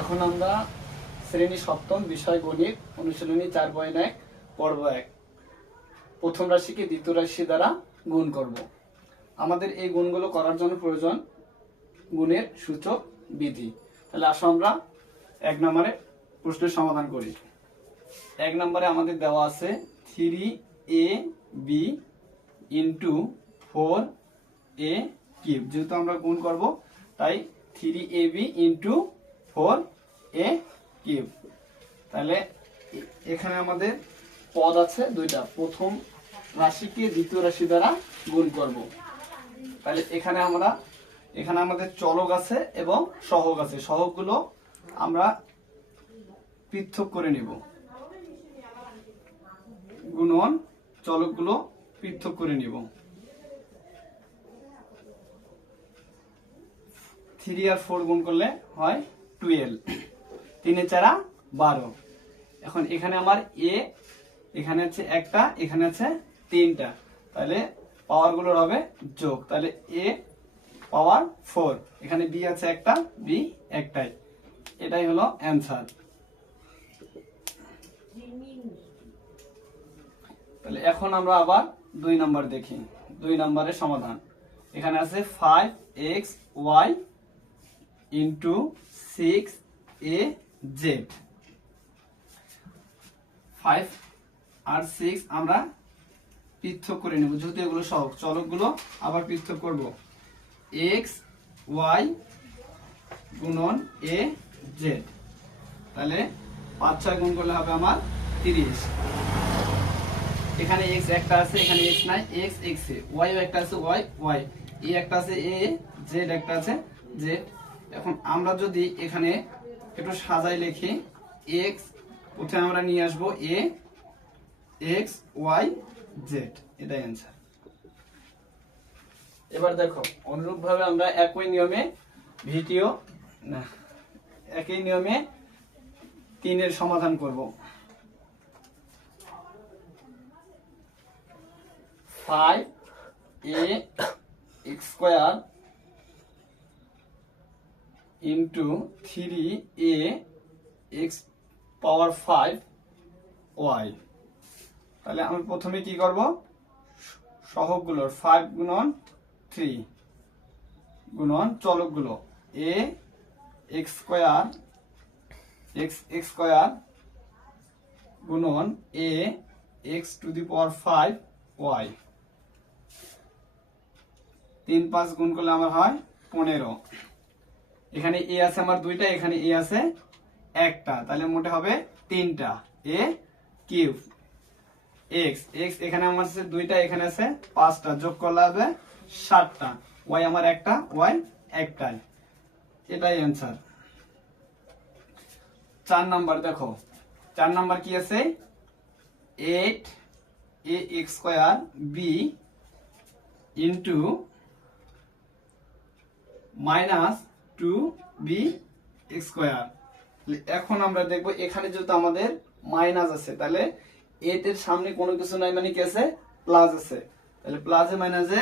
এখন আমরা শ্রেণী সপ্তম বিষয় গণিত অনুশীলনী 4.1 পর্ব 1 প্রথম রাশিকে দ্বিতীয় রাশি দ্বারা গুণ করব। আমাদের এই গুণগুলো করার জন্য প্রয়োজন গুণের সূচক বিধি। তাহলে আসো আমরা 1 নম্বরে প্রশ্নের সমাধান করি। 1 নম্বরে আমাদের দেওয়া আছে 3ab ইন্টু 4a কিউব। যেহেতু আমরা গুণ করব তাই 3ab ইন্টু 4a কিউব। তাহলে এখানে আমাদের পদ আছে দুইটা, প্রথম রাশিকে দ্বিতীয় রাশি দ্বারা গুণ করব। তাহলে এখানে আমাদের চলক আছে এবং সহগ আছে। সহগগুলো আমরা পৃথক করে নিব, গুণন চলকগুলো পৃথক করে নিব। 3 আর 4 গুণ করলে হয় 12, 3 এ 4 12। এখন এখানে আমার a, এখানে আছে একটা, এখানে আছে তিনটা, তাহলে পাওয়ার গুলোর হবে যোগ। তাহলে a পাওয়ার 4, এখানে b আছে একটা, b একটাই। এটাই হলো অ্যান্সার। তাহলে এখন আমরা আবার 2 নাম্বার দেখি। 2 নম্বরের সমাধান এখানে আছে 5xy ইন্টু 6az। 5 আর 6 আমরা পৃথক করে নেব, যেহেতু এগুলো সহগ। চলকগুলো আবার পৃথক করব, x y গুণন a z। তাহলে 5 6 গুণ করলে হবে আমার 30। এখানে x একটা আছে, এখানে x নাই, x x এ, y একটা আছে, y y, a একটা আছে, a z একটা আছে, z। এখন আমরা যদি এখানে একটু সাজাই লিখি, x প্রথমে আমরা নিয়ে আসবো a x y z, এটাই অ্যান্সার। এবার দেখো অনুরূপভাবে আমরা একই নিয়মে 3 এর সমাধান করব। 5ax স্কয়ার ইন্টু 3ax পাওয়ার 5y। তাহলে আমি প্রথমে কি করব, সহগগুলোর 5 গুণন 3 গুণন চলকগুলো a x স্কয়ার গুণন a x to the power 5y। 3 5 গুণ করলে আমার হয় 15। এখানে a আছে আমার দুইটা, এখানে a আছে একটা, তাহলে মোটে হবে 3টা a কিউব। x এখানে আমার আছে দুইটা, এখানে আছে 5টা, যোগ করলে হবে 7টা। y আমার একটা, y একটাই। এটাই অ্যান্সার। 4 নাম্বার দেখো, 4 নাম্বার কি আছে, 8ax square b into -2b x square. এখন আমরা দেখব এখানে যেহেতু আমাদের মাইনাস আছে, তাহলে 8 এর সামনে কোনো কিছু নাই, মানে কি আছে, প্লাস আছে। তাহলে প্লাসে মাইনাসে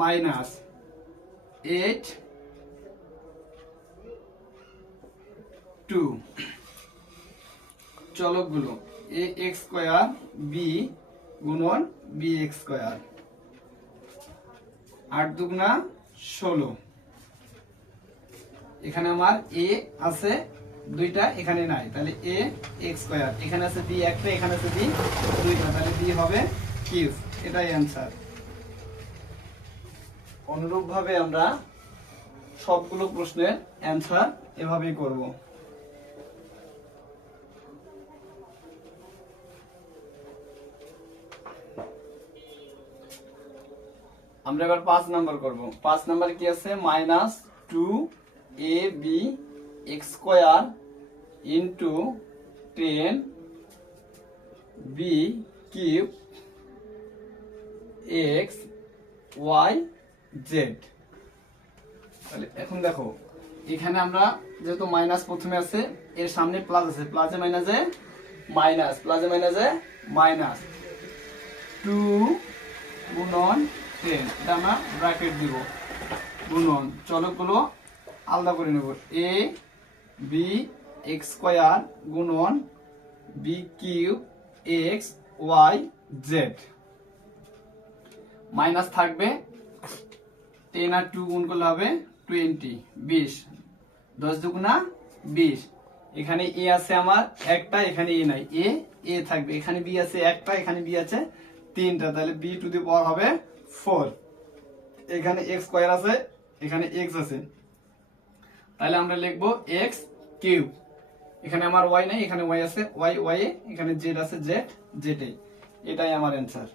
মাইনাস 8 2 চলকগুলো ax স্কয়ার b গুণন bx স্কয়ার। 8 দুগুণা 16। এখানে আমার a আছে দুইটা, এখানে নাই, তাহলে a x স্কয়ার। এখানে আছে b একটা, এখানে আছে b দুইটা, তাহলে b হবে কিউব। এটাই অ্যান্সার। অনুরূপভাবে আমরা সবগুলো প্রশ্নের অ্যান্সার এভাবেই করব। আমরা এবার 5 নাম্বার করব। 5 নাম্বার কি আছে, -2ab x square into 10b cube x y z। তাহলে এখন দেখো এখানে আমরা যেহেতু মাইনাস প্রথমে আছে, এর সামনে প্লাস আছে, প্লাসে মাইনাসে মাইনাস, প্লাসে মাইনাসে মাইনাস, 2 গুণন 10, এটা আমরা ব্র্যাকেট দিব, গুণন চলকগুলো আলাদা করে নেব, a বি এক্স স্কোয়ার গুণন b cube x y z minus থাকবে 10 আর 2 গুণ করলে হবে 20 20 10 দুগুণা 20 এখানে এ আছে আমার একটা এখানে এ নাই এ থাকবে এখানে বি আছে একটা এখানে বি আছে তিনটা তাহলে বি টু দি পাওয়ার হবে 4 এখানে এক্স স্কয়ার আছে এখানে এক্স আছে তাহলে আমরা লিখব এক্স কিউব এখানে আমার ওয়াই নাই এখানে ওয়াই আছে ওয়াই ওয়াই এখানে জেড আছে জেড জেড এটাই আমার অ্যানসার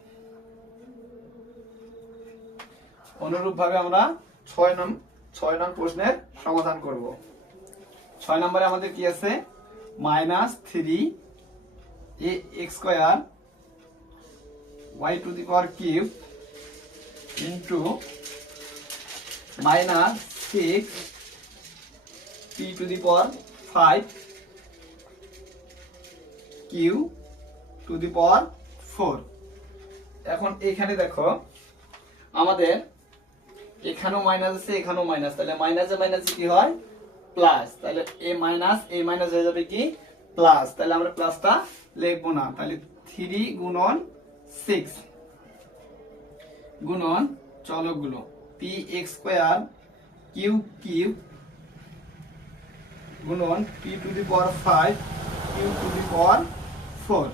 অনুরূপভাবে আমরা 6 নং প্রশ্নের সমাধান করব 6 নম্বরে আমাদের কি আছে -3 ax square y to the power cube into -6 p to the power 5 q to the power 4 এখন এখানে দেখো আমাদের এখানেও মাইনাস আছে এখানেও মাইনাস তাহলে মাইনাসে মাইনাসে কি হয় প্লাস তাহলে a মাইনাস হয়ে যাবে কি প্লাস তাহলে আমরা প্লাসটা লিখব না তাহলে 3 গুণন 6 গুণন চলকগুলো px স্কয়ার কিউব কিউব গুণন p to the power 5 q to the power 4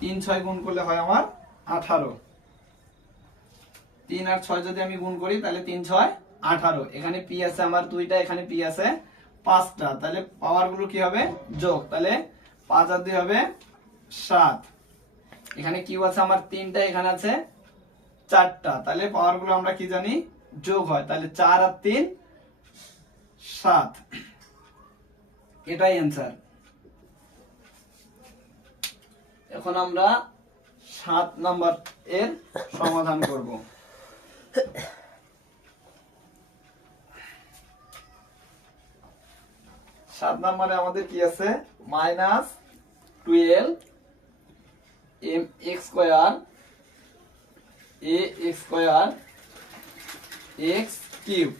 3 6 গুণ করলে হয় আমার 18 3 আর 6 যদি আমি গুণ করি তাহলে 3 6 18 এখানে p আছে আমার দুইটা এখানে p আছে পাঁচটা তাহলে পাওয়ার গুলো কি হবে যোগ তাহলে 5 আর 2 হবে 7 এখানে q আছে আমার তিনটা এখানে আছে চারটা তাহলে পাওয়ার গুলো আমরা কি জানি যোগ হয় তাহলে 4 আর 3 7 এটাই অ্যানসার এখন আমরা 7 নাম্বার এর সমাধান করব 7 নম্বরে আমাদের কি আছে -12 mx square ax square x cube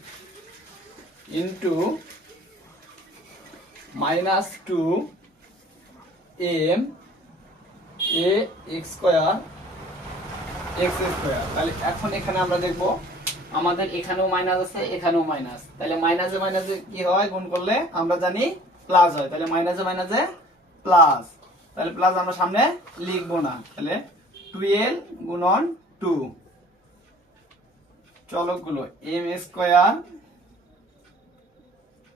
into -2 m ax square x square তাহলে এখন এখানে আমরা দেখব আমাদের এখানেও মাইনাস আছে এখানেও মাইনাস তাহলে মাইনাসে মাইনাসে কি হয় গুণ করলে আমরা জানি প্লাস হয় তাহলে মাইনাসে মাইনাসে প্লাস তাহলে প্লাস আমরা সামনে লিখব না তাহলে 12 গুণন 2 চলকগুলো mx square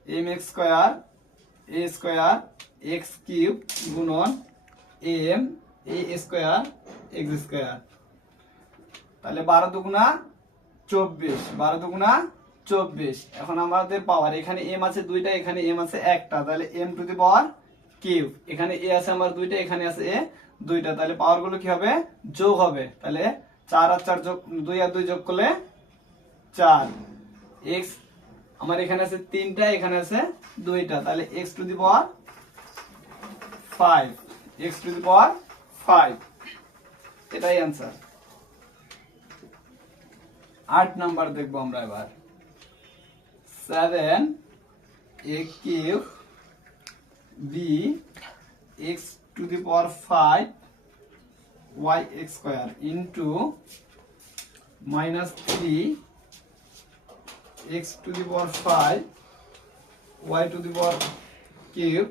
mx square a square x cube গুণন m a square x square তাহলে 12 দুগুণা 24 12 দুগুণা 24 এখন আমাদের পাওয়ার এখানে m আছে দুইটা এখানে m আছে একটা তাহলে m two the power cube এখানে a আছে আমার দুইটা এখানে আছে a দুইটা তাহলে পাওয়ার গুলো কি হবে যোগ হবে তাহলে 4 আর 4 যোগ 2 আর 2 যোগ করলে 4 x আমার এখানে আছে তিনটা এখানে আছে দুইটা তাহলে x to the power 5 x to the power 5 এটাই आंसर 8 নাম্বার দেখবো আমরা এবার 7 a cube b x to the power 5 y x square into -3 x to the power 5 y to the power cube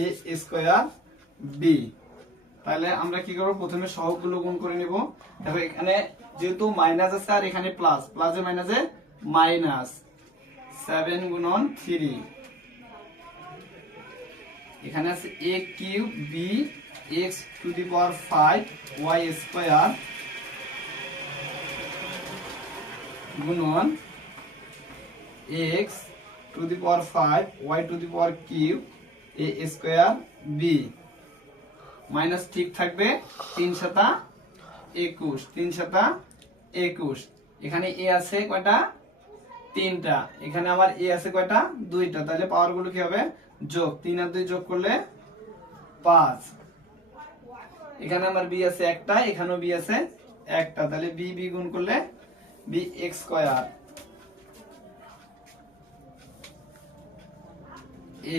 a square b তাহলে আমরা কি করব প্রথমে সহগগুলো গুণ করে নিব দেখো এখানে যেহেতু মাইনাস আছে আর এখানে প্লাস প্লাসে মাইনাসে মাইনাস 7 গুণন 3 এখানে আছে a cube b x to the power 5 y square গুণন x to the power 5 y to the power cube a square b minus ঠিক থাকবে 3 7 21 3 7 21 এখানে a আছে কয়টা তিনটা এখানে আমার a আছে কয়টা দুইটা তাহলে পাওয়ার গুলো কি হবে যোগ 3 আর 2 যোগ করলে 5 এখানে আমার b আছে একটা এখানেও b আছে একটা তাহলে b গুণ করলে b x স্কয়ার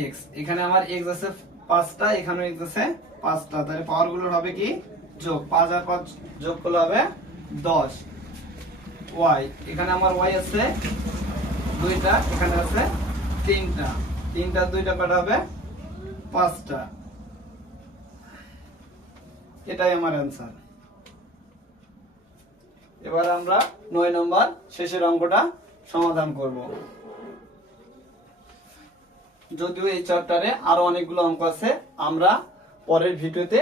এক্স, এখানে আমার এক্স আছে 5টা, এখানে এক্স আছে 5টা, তাহলে পাওয়ার গুলো হবে কি যোগ, 5 আর 5 যোগ করলে হবে 10। ওয়াই, এখানে আমার ওয়াই আছে 2টা, এখানে আছে 3টা, 3টা 2টা কটা হবে 5টা। এটাই আমার অ্যান্সার। এবার আমরা 9 নম্বর শেষের অঙ্কটা সমাধান করব। যদিও এই চ্যাপ্টারে আরো অনেকগুলো অঙ্ক আছে, আমরা পরের ভিডিওতে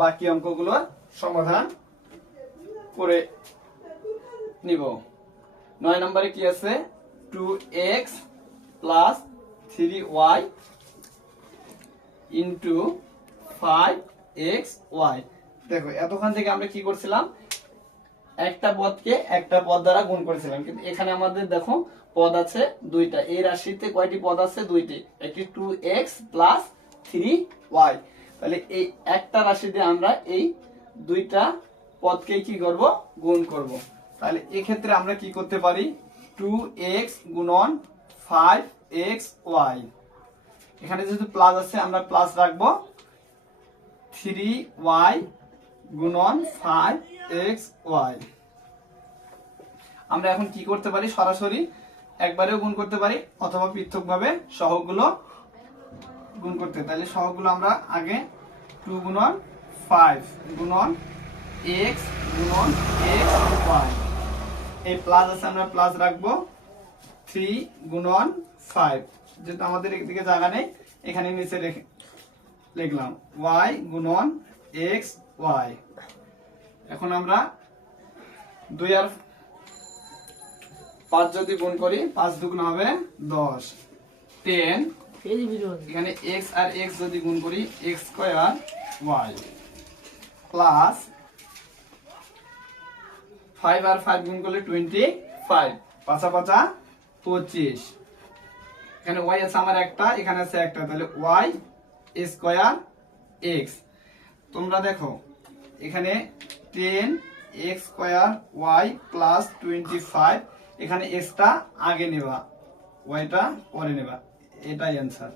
বাকি অঙ্কগুলোর সমাধান করে নিব। 9 নম্বরে কি আছে, 2x plus 3y into 5xy। দেখো এতক্ষণ থেকে আমরা কি করছিলাম, একটা পদকে একটা পদ দ্বারা গুণ করেছিলাম, কিন্তু এখানে আমাদের দেখো পদ আছে 2টা। এই রাশিতে কয়টি পদ আছে, 2টি, একটি 2x প্লাস 3y। তাহলে এই একটা রাশি দিয়ে আমরা এই 2টা পদকে কি করব, গুণ করব। তাহলে এক্ষেত্রে আমরা কি করতে পারি, 2x গুণন 5xy, এখানে যেহেতু প্লাস আছে আমরা প্লাস রাখবো, 3y গুণন 5xy। আমরা এখন কি করতে পারি, সরাসরি একবারেও গুণ করতে পারি অথবা পৃথকভাবে সহগগুলো গুণ করতে। তাহলে সহগগুলো আমরা আগে 2 গুণন 5 গুণন x গুণন xy, এই প্লাস আছে আমরা প্লাস রাখবো, 3 গুণন 5, যেহেতু আমাদের একদিকে জায়গা নেই এখানে নিচে লিখলাম y গুণন xy। এখন আমরা 2 আর 5 যদি গুণ করি, 5 দুগুণ হবে 10, 10, এখানে x আর x যদি গুণ করি, x স্কয়ার y প্লাস 5 আর 5 গুণ করলে 25, 5 5 25, এখানে y আছে আমার একটা, এখানে আছে একটা, তাহলে y স্কয়ার x। তোমরা দেখো এখানে 10 x স্কয়ার y প্লাস 25, এখানে x টা আগে নেবা, y টা পরে নেবা, এটাই অ্যান্সার।